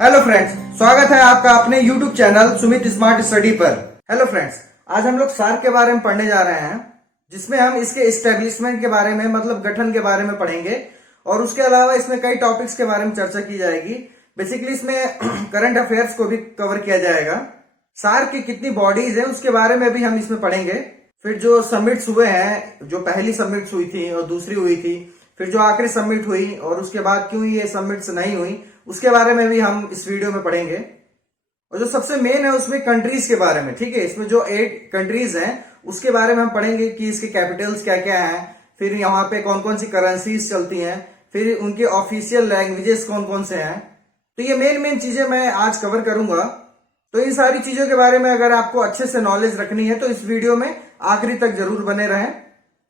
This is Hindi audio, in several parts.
हेलो फ्रेंड्स, स्वागत है आपका अपने YouTube channel Sumit smart study पर। हेलो फ्रेंड्स, आज हम लोग सार्क के बारे में पढ़ने जा रहे हैं, जिसमें हम इसके एस्टेब्लिशमेंट के बारे में मतलब गठन के बारे में पढ़ेंगे और उसके अलावा इसमें कई टॉपिक्स के बारे में चर्चा की जाएगी। बेसिकली इसमें करंट अफेयर्स को भी कवर किया जाएगा। सार्क की कितनी बॉडीज है उसके बारे में भी हम इसमें पढ़ेंगे। फिर जो समिट्स हुए हैं, जो पहली समिट्स हुई थी और दूसरी हुई थी, फिर जो आखिरी समिट हुई और उसके बाद क्यों ये समिट्स नहीं हुई, उसके बारे में भी हम इस वीडियो में पढ़ेंगे। और जो सबसे मेन है उसमें कंट्रीज के बारे में, ठीक है, इसमें जो 8 कंट्रीज हैं उसके बारे में हम पढ़ेंगे कि इसके कैपिटल्स क्या क्या हैं, फिर यहाँ पे कौन कौन सी करेंसीज चलती हैं, फिर उनके ऑफिशियल लैंग्वेजेस कौन कौन से हैं। तो ये मेन चीजें मैं आज कवर करूंगा। तो इन सारी चीजों के बारे में अगर आपको अच्छे से नॉलेज रखनी है तो इस वीडियो में आखिरी तक जरूर बने रहें।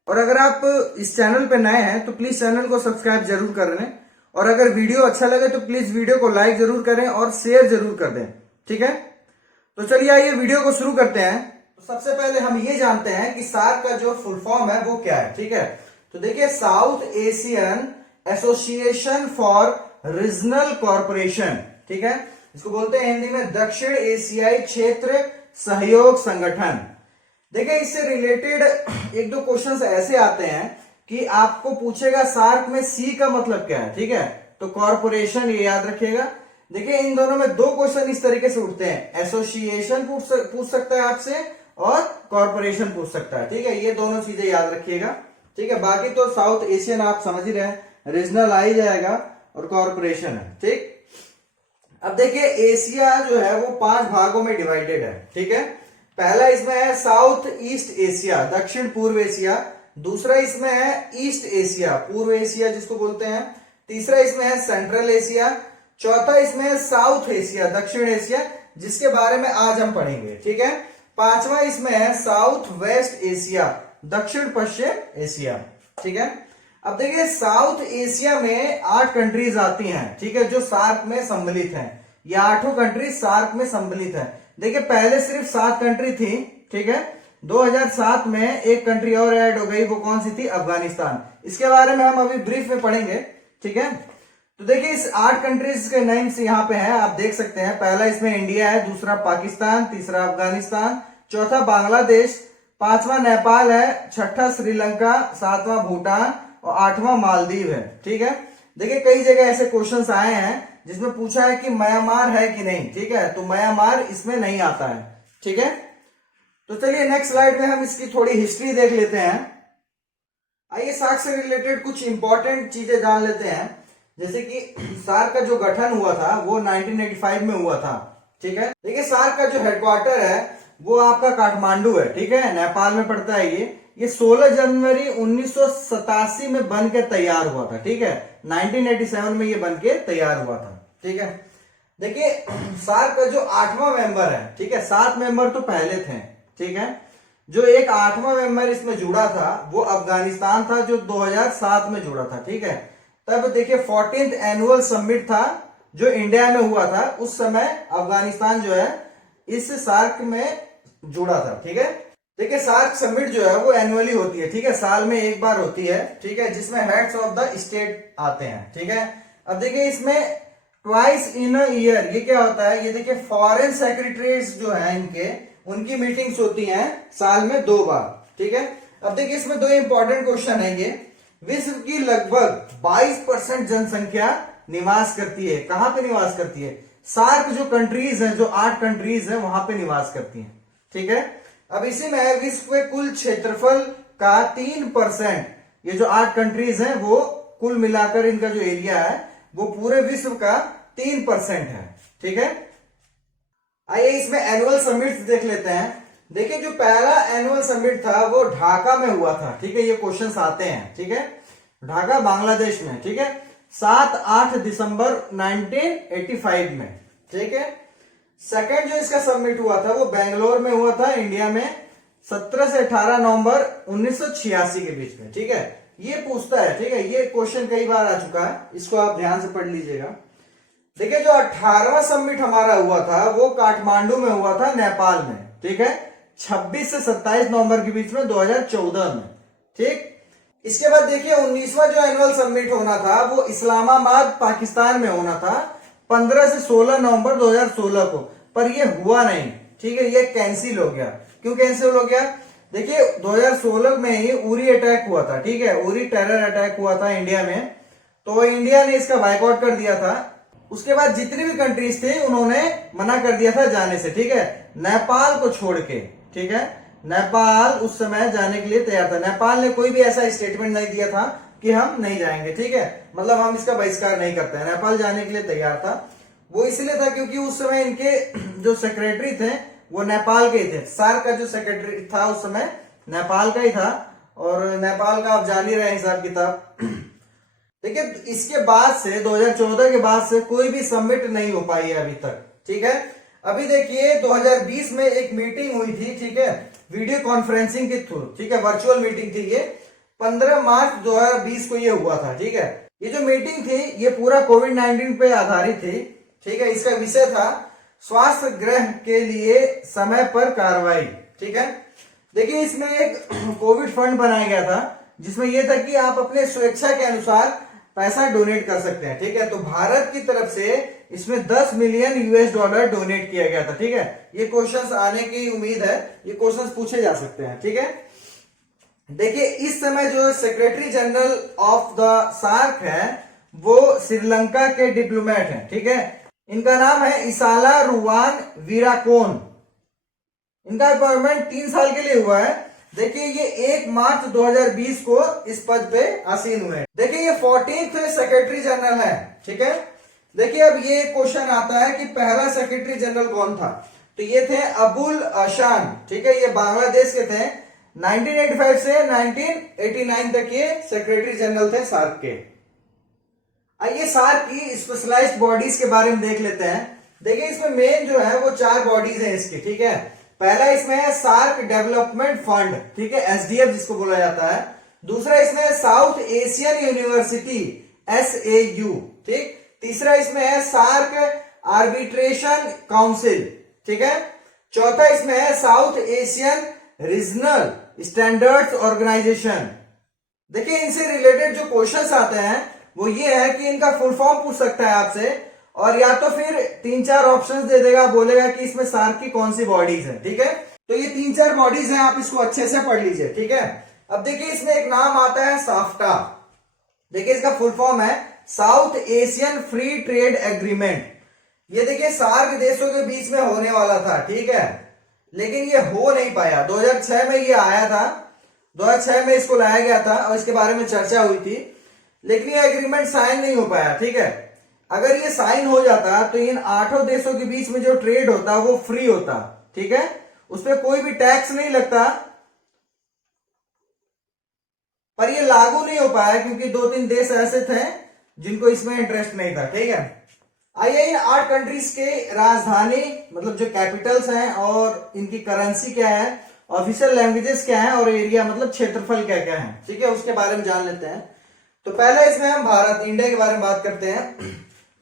और अगर आप इस चैनल पे नए हैं तो प्लीज चैनल को सब्सक्राइब जरूर कर लें, और अगर वीडियो अच्छा लगे तो प्लीज वीडियो को लाइक जरूर करें और शेयर जरूर कर दें, ठीक है। तो चलिए आइए वीडियो को शुरू करते हैं। तो सबसे पहले हम ये जानते हैं कि सार्क का जो फुल फॉर्म है वो क्या है, ठीक है। तो देखिए, south Asian association for regional corporation, ठीक है, इसको बोलते हैं हिंदी में दक्षिण एशियाई क्षेत्र सहयोग संगठन। देखिए, इससे रिलेटेड एक दो क्वेश्चंस ऐसे आते हैं कि आपको पूछेगा सार्क में सी का मतलब क्या है, ठीक है। तो कॉर्पोरेशन, ये याद रखिएगा। देखिए, इन दोनों में दो क्वेश्चन इस तरीके से उठते हैं, एसोसिएशन पूछ सकता है आपसे और कॉर्पोरेशन पूछ सकता है, ठीक है। ये दोनों चीजें याद रखिएगा, ठीक है। बाकी तो साउथ एशियन आप समझ ही रहे हैं, रीजनल आ ही जाएगा और कॉर्पोरेशन है, ठीक। अब देखिए, एशिया जो है वो 5 भागों में डिवाइडेड है, ठीक है। पहला इसमें है साउथ ईस्ट एशिया, दक्षिण पूर्व एशिया। दूसरा इसमें है ईस्ट एशिया, पूर्व एशिया जिसको बोलते हैं। तीसरा इसमें है सेंट्रल एशिया। चौथा इसमें है साउथ एशिया, दक्षिण एशिया, जिसके बारे में आज हम पढ़ेंगे, ठीक है। पांचवा इसमें है साउथ वेस्ट एशिया, दक्षिण पश्चिम एशिया, ठीक है। अब देखिए, साउथ एशिया में 8 कंट्रीज आती हैं, ठीक है, जो सार्क में सम्मिलित हैं। ये 8 कंट्री सार्क में सम्मिलित है। देखिए, पहले सिर्फ 7 कंट्री थी, ठीक है। 2007 में एक कंट्री और ऐड हो गई, वो कौन सी थी? अफगानिस्तान। इसके बारे में हम अभी ब्रीफ में पढ़ेंगे, ठीक है। तो देखिए, इस 8 कंट्रीज के नेम्स यहाँ पे हैं, आप देख सकते हैं। पहला इसमें इंडिया है, दूसरा पाकिस्तान, तीसरा अफगानिस्तान, चौथा बांग्लादेश, पांचवा नेपाल है, छठा श्रीलंका, सातवां भूटान और 8वां मालदीव है, ठीक है। देखिए, कई जगह ऐसे क्वेश्चंस आए हैं जिसमें पूछा है कि म्यांमार है कि नहीं, ठीक है। तो म्यांमार इसमें नहीं आता है, ठीक है। तो चलिए नेक्स्ट स्लाइड में हम इसकी थोड़ी हिस्ट्री देख लेते हैं। आइए सार्क से रिलेटेड कुछ इंपॉर्टेंट चीजें जान लेते हैं। जैसे कि सार्क का जो गठन हुआ था वो 1985 में हुआ था, ठीक है। देखिए, सार्क का जो हेडक्वार्टर है वो आपका काठमांडू है, ठीक है, नेपाल में पड़ता है। ये 16 जनवरी 1987 में बन के तैयार हुआ था, ठीक है। 1987 में ये बन के तैयार हुआ था, ठीक है। देखिए, सार्क का जो 8वां मेंबर है, ठीक है, 7 मेंबर तो पहले थे, ठीक है। जो एक 8वां मेंबर इसमें जुड़ा था वो अफगानिस्तान था, जो 2007 में जुड़ा था, ठीक है। तब देखिए 14th एनुअल समिट था जो इंडिया में हुआ था, उस समय अफगानिस्तान जो है इस सार्क में जुड़ा था, ठीक है। देखिए, सार्क समिट जो है वो एनुअली होती है, ठीक है, साल में एक बार होती है, ठीक है, जिसमें हेड्स ऑफ द स्टेट आते हैं, ठीक है। अब देखिए, इसमें ट्वाइस इन अ ईयर ये क्या होता है, ये देखिए फॉरेन सेक्रेटरीज जो है इनके, उनकी मीटिंग्स होती हैं साल में 2 बार, ठीक है। अब देखिए, इसमें 2 इंपॉर्टेंट क्वेश्चन है। ये विश्व की लगभग 22% जनसंख्या निवास करती है, कहां पे निवास करती है? सार्क जो कंट्रीज हैं, जो 8 कंट्रीज हैं, वहां पे निवास करती हैं, ठीक है। अब इसी में विश्व के कुल क्षेत्रफल का 3%, ये जो 8 कंट्रीज हैं वो कुल मिलाकर इनका जो एरिया है वो पूरे विश्व का 3% है, ठीक है। आइए इसमें एनुअल समिट देख लेते हैं। देखिए, जो पहला एनुअल समिट था वो ढाका में हुआ था, ठीक है। ये क्वेश्चंस आते हैं, ठीक है, ढाका बांग्लादेश में, ठीक है, 7-8 दिसंबर 1985 में, ठीक है। सेकंड जो इसका समिट हुआ था वो बेंगलोर में हुआ था, इंडिया में, 17 से 18 नवंबर 1986 के बीच में, ठीक है। ये पूछता है, ठीक है, ये क्वेश्चन कई बार आ चुका है, इसको आप ध्यान से पढ़ लीजिएगा। देखिए, जो 18वां समिट हमारा हुआ था वो काठमांडू में हुआ था, नेपाल में, ठीक है, 26 से 27 नवंबर के बीच में 2014 में, ठीक। इसके बाद देखिए, 19वां जो एनुअल समिट होना था वो इस्लामाबाद पाकिस्तान में होना था, 15 से 16 नवंबर 2016 को, पर ये हुआ नहीं। ठीक है, ये कैंसिल हो गया। क्यों कैंसिल हो गया? देखिए 2016 में ही उरी अटैक हुआ था। ठीक है, उरी टेरर अटैक हुआ था इंडिया में, तो इंडिया ने इसका बायकॉट कर दिया था। उसके बाद जितनी भी कंट्रीज थे उन्होंने मना कर दिया था जाने से। ठीक है, नेपाल को छोड़ के। ठीक है, नेपाल उस समय जाने के लिए तैयार था। नेपाल ने कोई भी ऐसा स्टेटमेंट नहीं दिया था कि हम नहीं जाएंगे। ठीक है, मतलब हम इसका बहिष्कार नहीं करते हैं। नेपाल जाने के लिए तैयार था। वो इसलिए था क्योंकि उस समय इनके जो सेक्रेटरी थे वो नेपाल के ही थे। सार्क का जो सेक्रेटरी था उस समय नेपाल का ही था, और नेपाल का आप जान ही रहे हिसाब किताब। देखिए इसके बाद से 2014 के बाद से कोई भी समिट नहीं हो पाई है अभी तक। ठीक है, अभी देखिए 2020 में एक मीटिंग हुई थी। ठीक है, वीडियो कॉन्फ्रेंसिंग के थ्रू। ठीक है, वर्चुअल मीटिंग थी ये, 15 मार्च 2020 को ये हुआ था। ठीक है, ये जो मीटिंग थी ये पूरा कोविड-19 पे आधारित थी। ठीक है, इसका विषय था स्वास्थ्य गृह के लिए समय पर कार्रवाई। ठीक है, देखिए इसमें एक कोविड फंड बनाया गया था, जिसमें यह था कि आप अपने स्वेच्छा के अनुसार पैसा डोनेट कर सकते हैं। ठीक है, तो भारत की तरफ से इसमें 10 मिलियन यूएस डॉलर डोनेट किया गया था। ठीक है, ये क्वेश्चंस आने की उम्मीद है, ये क्वेश्चंस पूछे जा सकते हैं। ठीक है, देखिए इस समय जो secretary general of the SAARC है वो श्रीलंका के डिप्लोमेट हैं। ठीक है, इनका नाम है इसाला रुवान वीराकोन। इनका अपॉइंटमेंट 3 साल के लिए हुआ है। देखिए ये 1 मार्च 2020 को इस पद पे आसीन हुए। देखिए ये 14th सेक्रेटरी जनरल है। ठीक है, देखिए अब ये क्वेश्चन आता है कि पहला सेक्रेटरी जनरल कौन था, तो ये थे अबुल अशान। ठीक है, ये बांग्लादेश के थे। 1985 से 1989 तक ये सेक्रेटरी जनरल थे सार्क के। आइए सार्क की स्पेशलाइज्ड बॉडीज के बारे में देख लेते हैं। देखिए इसमें मेन जो है वो 4 बॉडीज हैं इसकी। ठीक है, पहला इसमें है सार्क डेवलपमेंट फंड। ठीक है, एसडीएफ जिसको बोला जाता है। दूसरा इसमें है साउथ एशियन यूनिवर्सिटी, एसएयू। ठीक, तीसरा इसमें है सार्क आर्बिट्रेशन काउंसिल। ठीक है, चौथा इसमें है South Asian regional standards organization. देखिए इनसे रिलेटेड जो क्वेश्चंस आते हैं वो ये है कि इनका फुल फॉर्म पूछ सकता है आपसे, और या तो फिर 3-4 ऑप्शंस दे देगा, बोलेगा कि इसमें सार्क की कौन सी बॉडीज है। ठीक है, तो ये 3-4 बॉडीज हैं, आप इसको अच्छे से पढ़ लीजिए। ठीक है, अब देखिए इसमें एक नाम आता है साफ्टा। देखिए इसका फुल फॉर्म है South Asian free trade agreement. ये देखिए सार्क देशों के बीच में होने वाला था। ठीक है, लेकिन ये हो नहीं पाया। 2006 में ये आया था, 2006 में इसको लाया गया था और इसके बारे में चर्चा हुई थी, लेकिन ये एग्रीमेंट साइन नहीं हो पाया। ठीक है, अगर ये साइन हो जाता तो इन 8 देशों के बीच में जो ट्रेड होता वो फ्री होता। ठीक है, उस पर कोई भी टैक्स नहीं लगता, पर ये लागू नहीं हो पाया क्योंकि 2-3 देश ऐसे थे जिनको इसमें इंटरेस्ट नहीं था। ठीक है, आइए इन 8 कंट्रीज के राजधानी मतलब जो कैपिटल्स हैं और इनकी करेंसी क्या है, ऑफिशियल लैंग्वेजेस क्या है, और एरिया मतलब क्षेत्रफल क्या क्या है। ठीक है, उसके बारे में जान लेते हैं। तो पहले इसमें हम भारत इंडिया के बारे में बात करते हैं।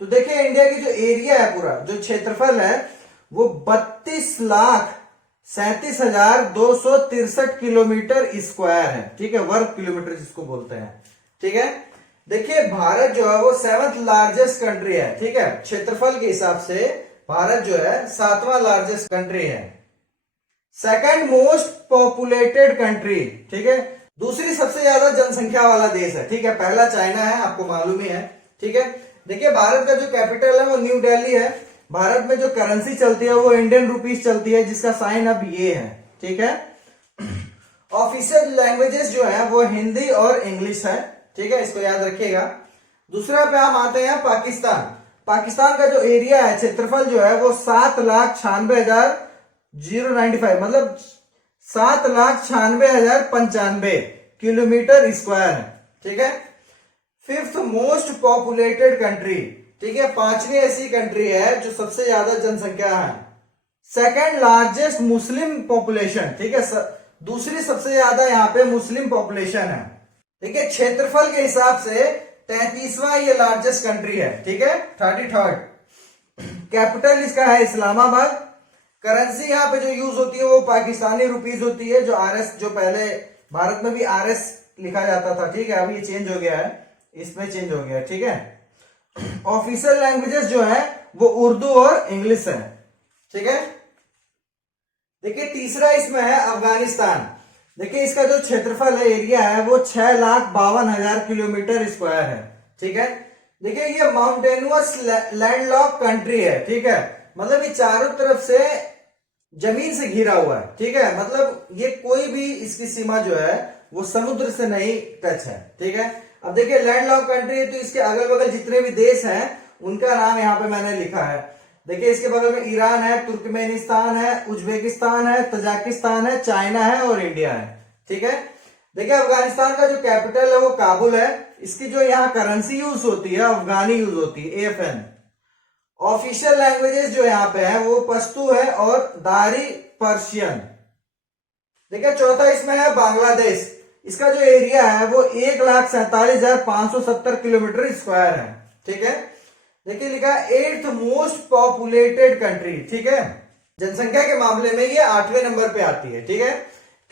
तो देखिए इंडिया की जो एरिया है, पूरा जो क्षेत्रफल है वो 32,37,263 किलोमीटर स्क्वायर है। ठीक है, वर्ग किलोमीटर जिसको बोलते हैं। ठीक है, देखिए भारत जो है वो 7th लार्जेस्ट कंट्री है। ठीक है, क्षेत्रफल के हिसाब से भारत जो है 7वां लार्जेस्ट कंट्री है। Second most populated country. ठीक है, दूसरी सबसे ज्यादा जनसंख्या वाला देश है। ठीक है, पहला चाइना है, आपको मालूम ही है। ठीक है, देखिए भारत का जो कैपिटल है वो न्यू दिल्ली है। भारत में जो करेंसी चलती है वो इंडियन रुपीस चलती है, जिसका साइन अब ये है। ठीक है, ऑफिशियल लैंग्वेजेस जो है वो हिंदी और इंग्लिश है। ठीक है, इसको याद रखिएगा। दूसरा पे हम आते हैं पाकिस्तान। पाकिस्तान का जो एरिया है, क्षेत्रफल जो है वो 7,96,095 मतलब 7,96,095 किलोमीटर स्क्वायर है। ठीक है, 5th मोस्ट पॉपुलेटेड कंट्री। ठीक है, 5वीं ऐसी कंट्री है जो सबसे ज्यादा जनसंख्या है। Second largest Muslim population. ठीक है, दूसरी सबसे ज्यादा यहाँ पे मुस्लिम पॉपुलेशन है। ठीक है, क्षेत्रफल के हिसाब से 33वां ये लार्जेस्ट कंट्री है। ठीक है, 33rd। कैपिटल इसका है इस्लामाबाद। करेंसी यहाँ पे जो यूज होती है वो पाकिस्तानी रुपीज होती है, जो आरएस, जो पहले भारत में भी आरएस लिखा जाता था। ठीक है, अब ये चेंज हो गया है, इसमें चेंज हो गया। ठीक है, ऑफिशियल लैंग्वेजेस जो है वो उर्दू और इंग्लिश है। ठीक है, देखिए तीसरा इसमें है अफगानिस्तान। देखिए इसका जो क्षेत्रफल है, एरिया है, वो 6,52,000 किलोमीटर स्क्वायर है। ठीक है, देखिए ये माउंटेनुअस लैंडलॉक कंट्री है। ठीक है, मतलब ये चारों तरफ से जमीन से घिरा हुआ है। ठीक है, मतलब ये कोई भी इसकी सीमा जो है वो समुद्र से नहीं टच है। ठीक है, अब देखिए लैंडलॉक कंट्री है तो इसके अगल बगल जितने भी देश हैं उनका नाम यहाँ पे मैंने लिखा है। देखिए इसके बगल में ईरान है, तुर्कमेनिस्तान है, उज्बेकिस्तान है, तजाकिस्तान है, चाइना है और इंडिया है। ठीक है, देखिए अफगानिस्तान का जो कैपिटल है वो काबुल है। इसकी जो यहाँ करेंसी यूज होती है अफगानी यूज होती है, AFN। ऑफिशियल लैंग्वेजेस जो यहाँ पे है वो पश्तो है और दारी पर्शियन। देखिए चौथा इसमें है बांग्लादेश। इसका जो एरिया है वो 1,47,570 किलोमीटर स्क्वायर है। ठीक है, देखिए लिखा है 8th मोस्ट पॉपुलेटेड कंट्री। ठीक है, जनसंख्या के मामले में ये 8वें नंबर पे आती है। ठीक है,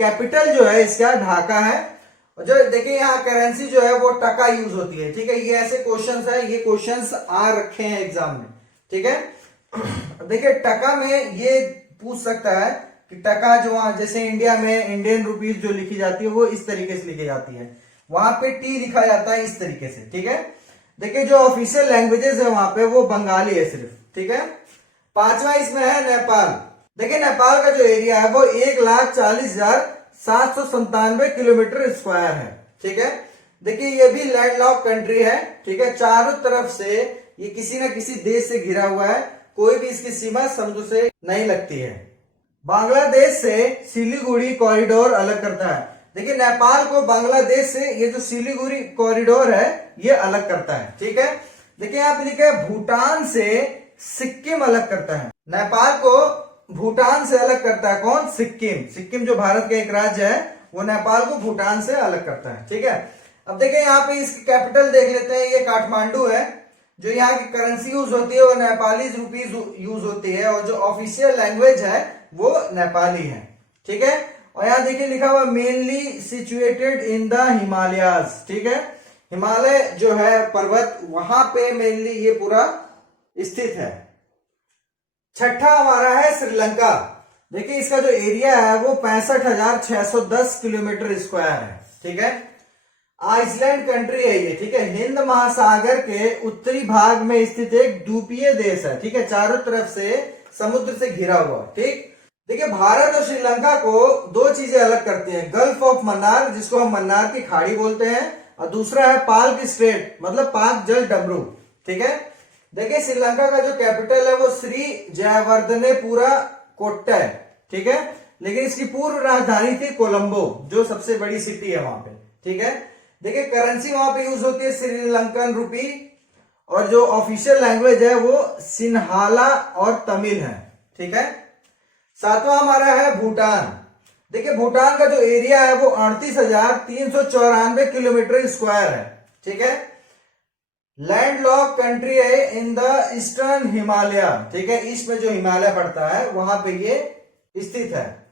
कैपिटल जो है इसका ढाका है। और जो देखिए यहाँ करेंसी जो है वो टका यूज होती है। ठीक है, ये ऐसे क्वेश्चंस है, ये क्वेश्चंस आ रखे हैं एग्जाम में। ठीक है, देखिए टका में ये पूछ सकता है कि टका जो वहां जैसे इंडिया में इंडियन रुपीज जो लिखी जाती है वो इस तरीके से लिखी जाती है, वहां पे टी लिखा जाता है इस तरीके से। ठीक है, देखिए जो ऑफिशियल लैंग्वेजेस है वहां पे वो बंगाली है सिर्फ। ठीक है, पांचवा इसमें है नेपाल। देखिए नेपाल का जो एरिया है वो 1,40,797 किलोमीटर स्क्वायर है। ठीक है, देखिए ये भी लैंडलॉक कंट्री है। ठीक है, चारों तरफ से ये किसी न किसी देश से घिरा हुआ है, कोई भी इसकी सीमा समुद्र से नहीं लगती है। बांग्लादेश से सिलीगुड़ी कॉरिडोर अलग करता है। देखिए नेपाल को बांग्लादेश से ये जो सिलीगुड़ी कॉरिडोर है ये अलग करता है। ठीक है, देखिए यहाँ पे लिखा है भूटान से सिक्किम अलग करता है। नेपाल को भूटान से अलग करता है कौन? सिक्किम। सिक्किम जो भारत का एक राज्य है वो नेपाल को भूटान से अलग करता है। ठीक है, अब देखिए यहाँ पे इसकी कैपिटल देख लेते हैं, ये काठमांडू है। जो यहाँ की करेंसी यूज होती है वो नेपाली रुपीज यूज होती है और जो ऑफिशियल लैंग्वेज है वो नेपाली है। ठीक है, और यहाँ देखिए लिखा हुआ mainly situated in the Himalayas. ठीक है, हिमालय जो है पर्वत वहां पे मेनली ये पूरा स्थित है। छठा हमारा है श्रीलंका। देखिए इसका जो एरिया है वो 65,610 किलोमीटर स्क्वायर है। ठीक है, आइसलैंड कंट्री है ये। ठीक है, हिंद महासागर के उत्तरी भाग में स्थित एक द्वीपीय देश है। ठीक है, चारों तरफ से समुद्र से घिरा हुआ। ठीक, देखिए भारत और श्रीलंका को दो चीजें अलग करती हैं, गल्फ ऑफ मन्नार जिसको हम मन्नार की खाड़ी बोलते हैं और दूसरा है पाक स्ट्रेट मतलब पाक जल डमरू। ठीक है, देखिए श्रीलंका का जो कैपिटल है वो श्री जयवर्धनेपुरा कोट्टा है। ठीक है, लेकिन इसकी पूर्व राजधानी थी कोलंबो जो सबसे बड़ी सिटी है वहां पे। ठीक है, देखिए करेंसी वहां पे यूज होती है श्रीलंकन रुपी और जो ऑफिशियल लैंग्वेज है वो सिन्हाला और तमिल है। ठीक है, सातवां हमारा है भूटान। देखिए भूटान का जो एरिया है वो 38,394 किलोमीटर स्क्वायर है। ठीक है, लैंडलॉक कंट्री है इन द ईस्टर्न हिमालय। ठीक है, ईस्ट में जो हिमालय पड़ता है वहां पे ये स्थित है।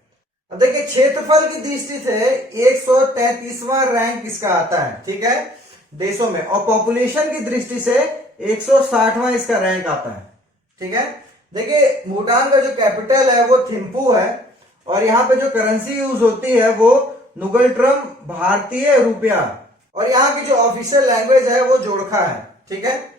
अब देखिए क्षेत्रफल की दृष्टि से 133वां रैंक इसका आता है। ठीक है, देशों में, और पॉपुलेशन की दृष्टि से 160वां इसका रैंक आता है। ठीक है, देखिए भूटान का जो कैपिटल है वो थिम्पू है और यहाँ पे जो करेंसी यूज होती है वो नुगलट्रम भारतीय रुपया और यहाँ की जो ऑफिशियल लैंग्वेज है वो जोड़खा है। ठीक है,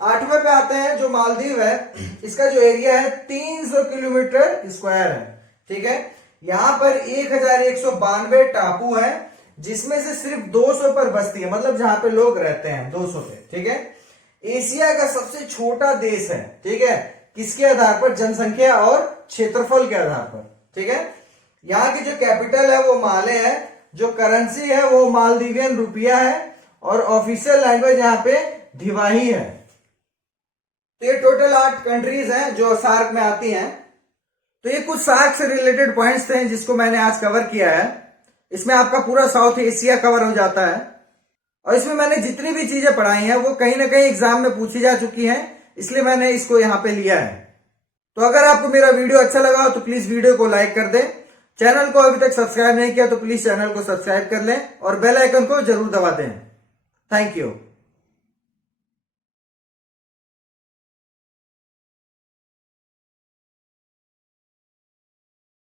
आठवें पे आते हैं जो मालदीव है। इसका जो एरिया है 300 किलोमीटर स्क्वायर है। ठीक है, यहाँ पर 1,192 टापू है जिसमें से सिर्फ 200 पर बस्ती है, मतलब जहां पे लोग रहते हैं 200 पे। ठीक है, एशिया का सबसे छोटा देश है। ठीक है, किसके आधार पर? जनसंख्या और क्षेत्रफल के आधार पर। ठीक है, यहाँ की जो कैपिटल है वो माले है, जो करेंसी है वो मालदीवियन रुपया है और ऑफिशियल लैंग्वेज यहाँ पे धिवाही है। तो ये टोटल 8 कंट्रीज हैं जो सार्क में आती हैं। तो ये कुछ सार्क से रिलेटेड पॉइंट्स थे जिसको मैंने आज कवर किया है। इसमें आपका पूरा साउथ एशिया कवर हो जाता है और इसमें मैंने जितनी भी चीजें पढ़ाई हैं वो कहीं ना कहीं एग्जाम में पूछी जा चुकी हैं, इसलिए मैंने इसको यहाँ पे लिया है। तो अगर आपको मेरा वीडियो अच्छा लगा हो तो प्लीज वीडियो को लाइक कर दें। चैनल को अभी तक सब्सक्राइब नहीं किया तो प्लीज चैनल को सब्सक्राइब कर लें और बेल आइकन को जरूर दबा दें। Thank you.